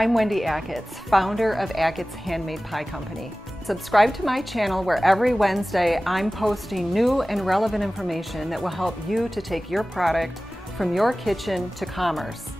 I'm Wendy Achatz, founder of Achatz Handmade Pie Company. Subscribe to my channel where every Wednesday I'm posting new and relevant information that will help you to take your product from your kitchen to commerce.